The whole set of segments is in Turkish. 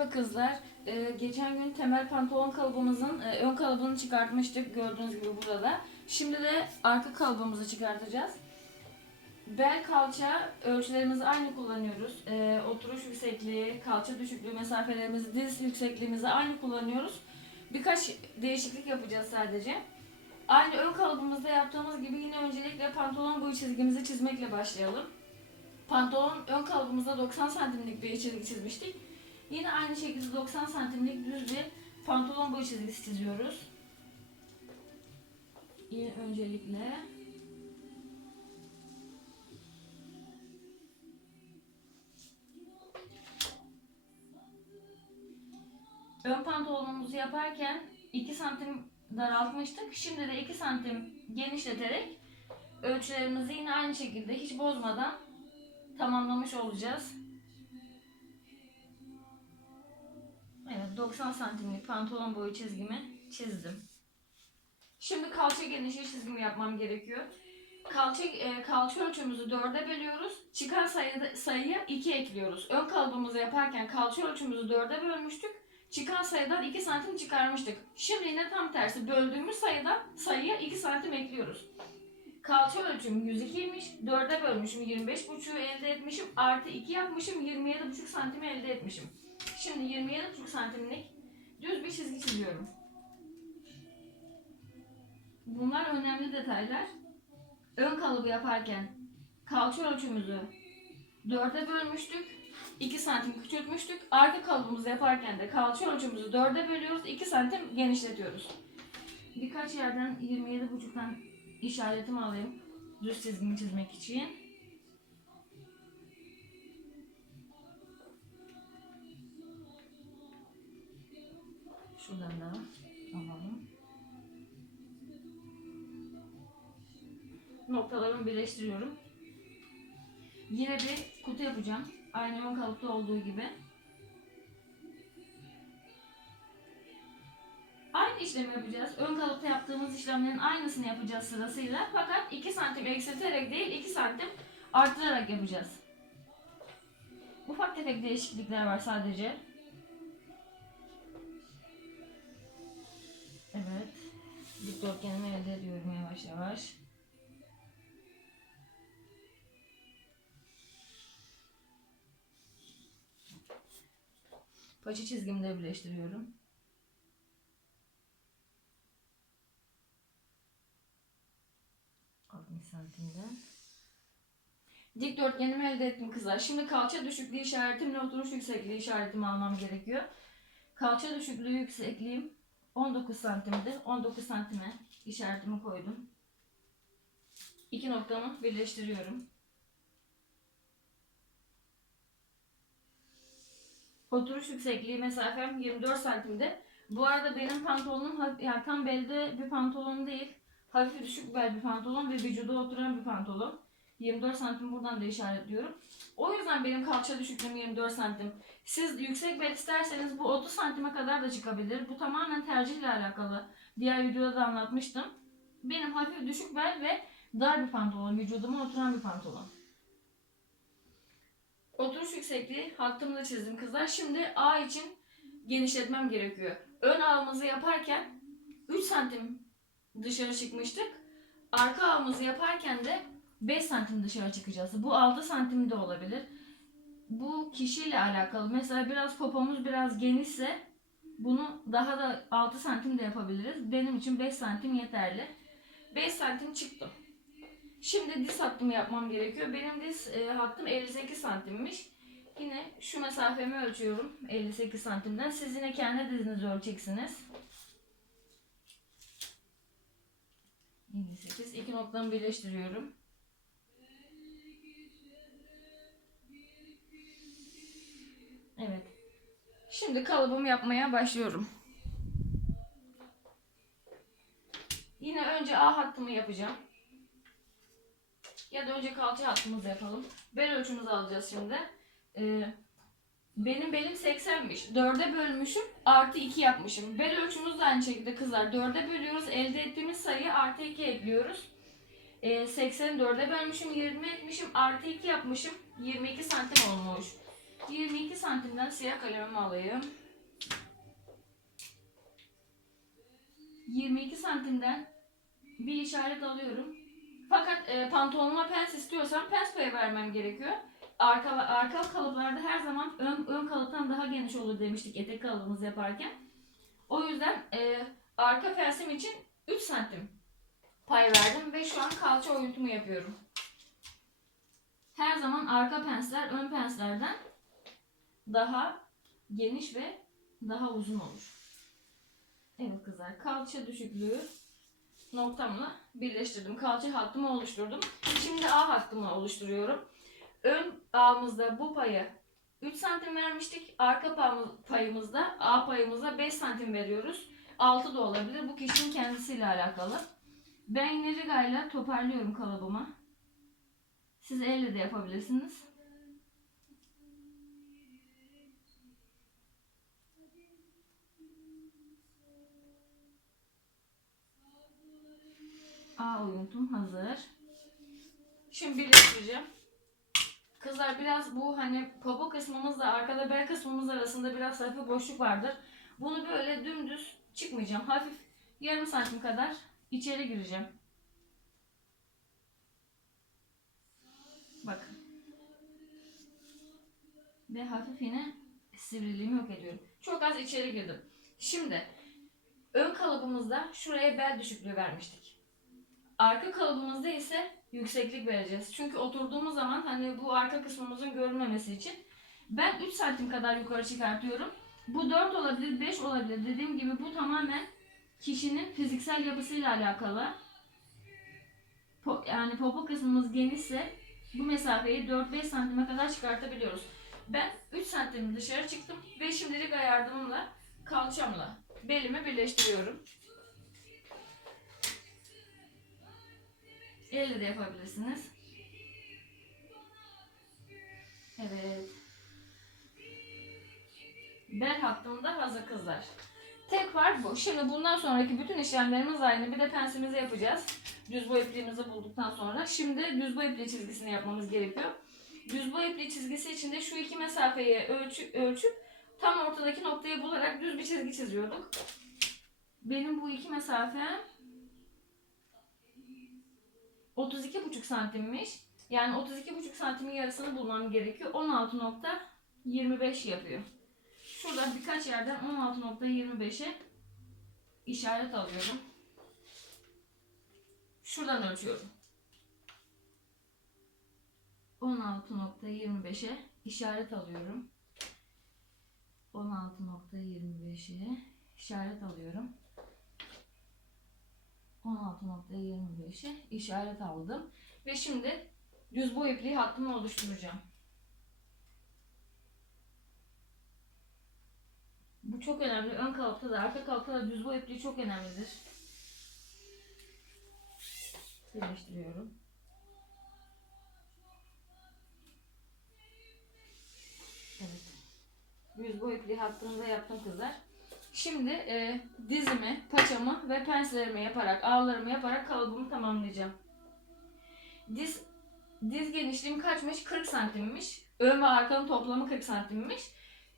Merhaba kızlar. Ee, geçen gün temel pantolon kalıbımızın e, ön kalıbını çıkartmıştık gördüğünüz gibi burada. Şimdi de arka kalıbımızı çıkartacağız. Bel kalça ölçülerimizi aynı kullanıyoruz. Ee, oturuş yüksekliği, kalça düşüklüğü mesafelerimizi, diz yüksekliğimizi aynı kullanıyoruz. Birkaç değişiklik yapacağız sadece. Aynı ön kalıbımızda yaptığımız gibi yine öncelikle pantolon boyu çizgimizi çizmekle başlayalım. Pantolon ön kalıbımızda 90 santimlik bir çizgi çizmiştik. Yine aynı şekilde 90 santimlik düz bir pantolon boyu çizgisi çiziyoruz. Yine öncelikle ön pantolonumuzu yaparken 2 santim daraltmıştık. Şimdi de 2 santim genişleterek ölçülerimizi yine aynı şekilde hiç bozmadan tamamlamış olacağız. 90 santimlik pantolon boyu çizgimi çizdim. Şimdi kalça genişliği çizgimi yapmam gerekiyor. Kalça, e, kalça ölçümüzü 4'e bölüyoruz. Çıkan sayıda, sayıya 2 ekliyoruz. Ön kalıbımızı yaparken kalça ölçümüzü 4'e bölmüştük. Çıkan sayıdan 2 santim çıkarmıştık. Şimdi yine tam tersi böldüğümüz sayıdan sayıya 2 santim ekliyoruz. Kalça ölçüm 102'ymiş. 4'e bölmüşüm 25,5'u elde etmişim. Artı 2 yapmışım 27,5 santimi elde etmişim. Şimdi 27,5 santimlik düz bir çizgi çiziyorum. Bunlar önemli detaylar. Ön kalıbı yaparken kalça ölçümüzü 4'e bölmüştük. 2 santim küçültmüştük. Arka kalıbımızı yaparken de kalça ölçümüzü 4'e bölüyoruz. 2 santim genişletiyoruz. Birkaç yerden 27,5'tan işaretimi alayım. Düz çizgimi çizmek için. Şuradan da alalım. Noktalarımı birleştiriyorum. Yine bir kutu yapacağım. Aynı ön kalıpta olduğu gibi. Aynı işlemi yapacağız. Ön kalıpta yaptığımız işlemlerin aynısını yapacağız sırasıyla. Fakat 2 santim eksilterek değil 2 santim artırarak yapacağız. Ufak tefek değişiklikler var sadece. Evet. Dikdörtgenimi elde ediyorum yavaş yavaş. Paça çizgimi de birleştiriyorum. santimden. Dikdörtgenimi elde ettim kızlar. Şimdi kalça düşüklüğü işaretimle oturuş yüksekliği işaretimi almam gerekiyor. Kalça düşüklüğü yüksekliğim 19 santimdi. 19 santime işaretimi koydum. İki noktamı birleştiriyorum. Oturuş yüksekliği mesafem 24 santimde. Bu arada benim pantolonum yani tam belde bir pantolon değil. Hafif düşük bel bir pantolon ve vücuda oturan bir pantolon. 24 santim buradan da işaretliyorum. O yüzden benim kalça düşüklüğüm 24 santim. Siz yüksek bel isterseniz bu 30 santime kadar da çıkabilir. Bu tamamen tercihle alakalı. Diğer videoda da anlatmıştım. Benim hafif düşük bel ve dar bir pantolon. Vücuduma oturan bir pantolon. Oturuş yüksekliği hattımı da çizdim kızlar. Şimdi A için genişletmem gerekiyor. Ön ağımızı yaparken 3 santim dışarı çıkmıştık. Arka ağımızı yaparken de 5 santim dışarı çıkacağız. Bu 6 santim de olabilir. Bu kişiyle alakalı. Mesela biraz popomuz biraz genişse bunu daha da 6 santim de yapabiliriz. Benim için 5 santim yeterli. 5 santim çıktım. Şimdi diz hattımı yapmam gerekiyor. Benim diz e, hattım 58 santimmiş. Yine şu mesafemi ölçüyorum 58 santimden. Siz yine kendi dizinizi ölçeceksiniz. 58. İki noktamı birleştiriyorum. Evet. Şimdi kalıbımı yapmaya başlıyorum. Yine önce A hattımı yapacağım. Ya da önce kalça hattımızı yapalım. Bel ölçümüzü alacağız şimdi. Ee, benim belim 80'miş. 4'e bölmüşüm. Artı 2 yapmışım. Bel ölçümüz de aynı şekilde kızlar. 4'e bölüyoruz. Elde ettiğimiz sayıya artı 2 ekliyoruz. Ee, 80'i 4'e bölmüşüm. 20 etmişim. Artı 2 yapmışım. 22 santim olmuş. 22 santimden siyah kalemimi alayım. 22 santimden bir işaret alıyorum. Fakat e, pantolonuma pens istiyorsam pens payı vermem gerekiyor. Arka, arka kalıplarda her zaman ön, ön kalıptan daha geniş olur demiştik etek kalıbımızı yaparken. O yüzden e, arka pensim için 3 santim pay verdim ve şu an kalça oyuntumu yapıyorum. Her zaman arka pensler ön penslerden daha geniş ve daha uzun olur. Evet kızlar kalça düşüklüğü noktamla birleştirdim. Kalça hattımı oluşturdum. Şimdi A hattımı oluşturuyorum. Ön ağımızda bu payı 3 santim vermiştik. Arka payımız- payımızda A payımızda 5 santim veriyoruz. 6 da olabilir. Bu kişinin kendisiyle alakalı. Ben yine rigayla toparlıyorum kalıbımı. Siz elle de yapabilirsiniz. A oyuntum hazır. Şimdi birleştireceğim. Kızlar biraz bu hani popo kısmımızla arkada bel kısmımız arasında biraz hafif boşluk vardır. Bunu böyle dümdüz çıkmayacağım. Hafif yarım santim kadar içeri gireceğim. Bakın. Ve hafif yine sivriliğimi yok ediyorum. Çok az içeri girdim. Şimdi ön kalıbımızda şuraya bel düşüklüğü vermiştik. Arka kalıbımızda ise yükseklik vereceğiz. Çünkü oturduğumuz zaman hani bu arka kısmımızın görünmemesi için ben 3 santim kadar yukarı çıkartıyorum. Bu 4 olabilir, 5 olabilir. Dediğim gibi bu tamamen kişinin fiziksel yapısıyla alakalı. Po- yani popo kısmımız genişse bu mesafeyi 4-5 santime kadar çıkartabiliyoruz. Ben 3 santim dışarı çıktım ve şimdilik yardımımla kalçamla belimi birleştiriyorum. Elle de yapabilirsiniz. Evet. Bel hattımda hazır kızlar. Tek fark bu. Şimdi bundan sonraki bütün işlemlerimiz aynı. Bir de pensimizi yapacağız. Düz boy ipliğimizi bulduktan sonra. Şimdi düz boy ipliği çizgisini yapmamız gerekiyor. Düz boy ipliği çizgisi için de şu iki mesafeyi ölçü, ölçüp tam ortadaki noktayı bularak düz bir çizgi çiziyorduk. Benim bu iki mesafem 32,5 santimmiş. Yani 32,5 santimin yarısını bulmam gerekiyor. 16.25 yapıyor. Şurada birkaç yerden 16.25'e işaret alıyorum. Şuradan ölçüyorum. 16.25'e işaret alıyorum. 16.25'e işaret alıyorum. 16.25'e işaret aldım. Ve şimdi düz boy ipliği hattımı oluşturacağım. Bu çok önemli. Ön kalıpta da arka kalıpta da düz boy ipliği çok önemlidir. Birleştiriyorum. Evet. Düz boy ipliği hattını da yaptım kızlar. Şimdi e, dizimi, paçamı ve penslerimi yaparak, ağlarımı yaparak kalıbımı tamamlayacağım. Diz diz genişliğim kaçmış? 40 santimmiş. Ön ve arkanın toplamı 40 santimmiş.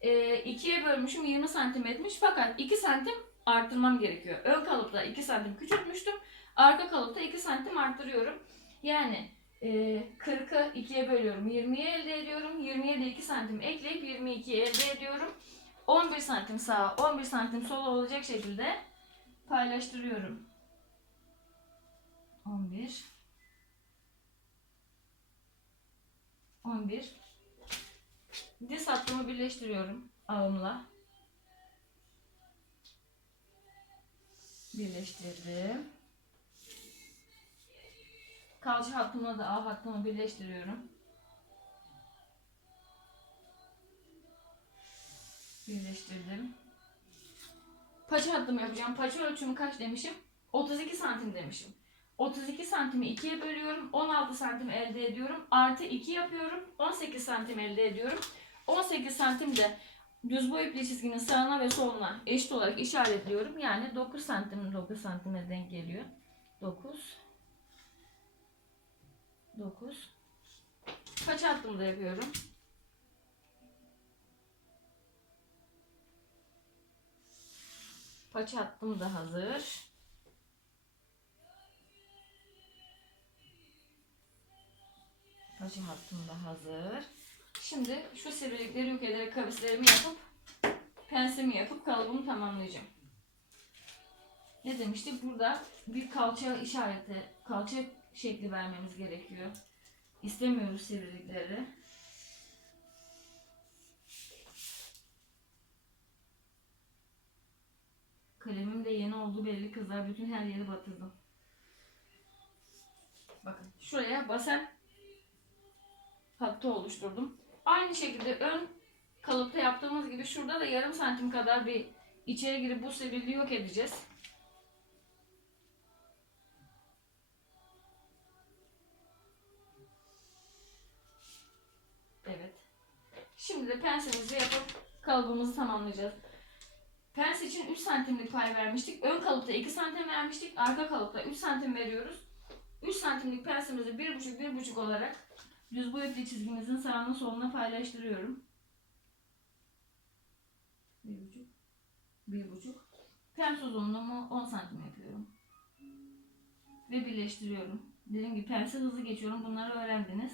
E, ikiye bölmüşüm 20 santim etmiş. Fakat 2 santim arttırmam gerekiyor. Ön kalıpta 2 santim küçültmüştüm. Arka kalıpta 2 santim arttırıyorum. Yani e, 40'ı 2'ye bölüyorum. 20'yi elde ediyorum. 20'ye de 2 santim ekleyip 22'yi elde ediyorum. 11 santim sağa, 11 santim sola olacak şekilde paylaştırıyorum. 11 11 Diz hattımı birleştiriyorum ağımla. Birleştirdim. Kalça hattımla da ağ hattımı birleştiriyorum. Birleştirdim. Paça hattımı yapacağım. Paça ölçümü kaç demişim? 32 santim demişim. 32 santimi 2'ye bölüyorum. 16 santim elde ediyorum. Artı 2 yapıyorum. 18 santim elde ediyorum. 18 santim de düz boy ipliği çizginin sağına ve soluna eşit olarak işaretliyorum. Yani 9 santim 9 santime denk geliyor. 9 9 Paça hattımı da yapıyorum. Paça da hazır. Paça hattım da hazır. Şimdi şu sivrilikleri yok ederek kavislerimi yapıp pensimi yapıp kalıbımı tamamlayacağım. Ne demiştik? Burada bir kalça işareti, kalça şekli vermemiz gerekiyor. İstemiyoruz sivrilikleri. Olduğu belli kızlar. Bütün her yeri batırdım. Bakın şuraya basen hattı oluşturdum. Aynı şekilde ön kalıpta yaptığımız gibi şurada da yarım santim kadar bir içeri girip bu sivriliği yok edeceğiz. Evet. Şimdi de pensimizi yapıp kalıbımızı tamamlayacağız. Pens için 3 santimlik pay vermiştik. Ön kalıpta 2 santim vermiştik. Arka kalıpta 3 santim veriyoruz. 3 santimlik pensimizi 1,5-1,5 olarak düz boyutlu çizgimizin sağına soluna paylaştırıyorum. 1,5 1,5 Pens uzunluğumu 10 santim yapıyorum. Ve birleştiriyorum. Dediğim gibi pense hızlı geçiyorum. Bunları öğrendiniz.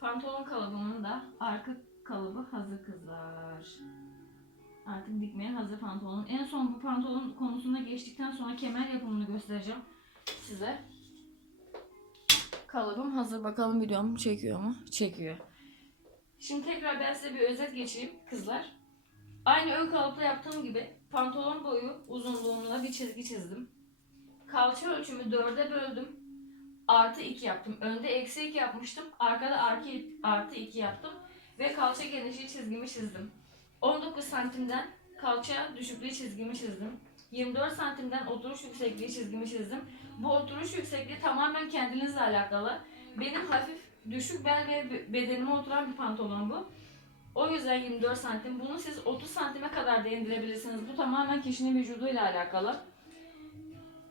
Pantolon kalıbımın da arka kalıbı hazır kızlar. Artık dikmeye hazır pantolon. En son bu pantolon konusuna geçtikten sonra kemer yapımını göstereceğim size. Kalıbım hazır. Bakalım videom çekiyor mu? Çekiyor. Şimdi tekrar ben size bir özet geçeyim kızlar. Aynı ön kalıpta yaptığım gibi pantolon boyu uzunluğumla bir çizgi çizdim. Kalça ölçümü 4'e böldüm artı 2 yaptım. Önde eksi 2 yapmıştım. Arkada artı, artı 2 yaptım. Ve kalça genişliği çizgimi çizdim. 19 santimden kalça düşüklüğü çizgimi çizdim. 24 santimden oturuş yüksekliği çizgimi çizdim. Bu oturuş yüksekliği tamamen kendinizle alakalı. Benim hafif düşük bel ve bedenime oturan bir pantolon bu. O yüzden 24 santim. Bunu siz 30 santime kadar da indirebilirsiniz. Bu tamamen kişinin vücuduyla alakalı.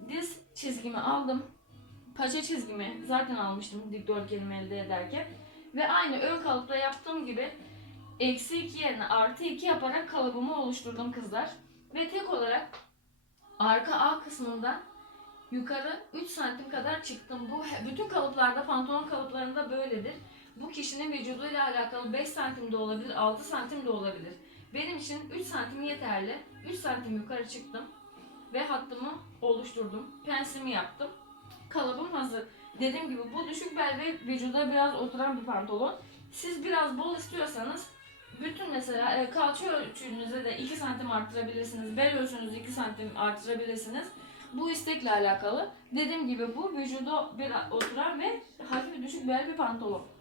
Diz çizgimi aldım paça çizgimi zaten almıştım dikdörtgenimi elde ederken. Ve aynı ön kalıpta yaptığım gibi eksi 2 yerine artı 2 yaparak kalıbımı oluşturdum kızlar. Ve tek olarak arka A kısmından yukarı 3 santim kadar çıktım. Bu bütün kalıplarda pantolon kalıplarında böyledir. Bu kişinin vücuduyla alakalı 5 santim de olabilir, 6 santim de olabilir. Benim için 3 santim yeterli. 3 santim yukarı çıktım ve hattımı oluşturdum. Pensimi yaptım kalıbım hazır. Dediğim gibi bu düşük bel ve vücuda biraz oturan bir pantolon. Siz biraz bol istiyorsanız bütün mesela e, kalça ölçünüze de 2 santim arttırabilirsiniz. Bel ölçünüzü 2 santim arttırabilirsiniz. Bu istekle alakalı. Dediğim gibi bu vücuda bir oturan ve hafif düşük bel bir pantolon.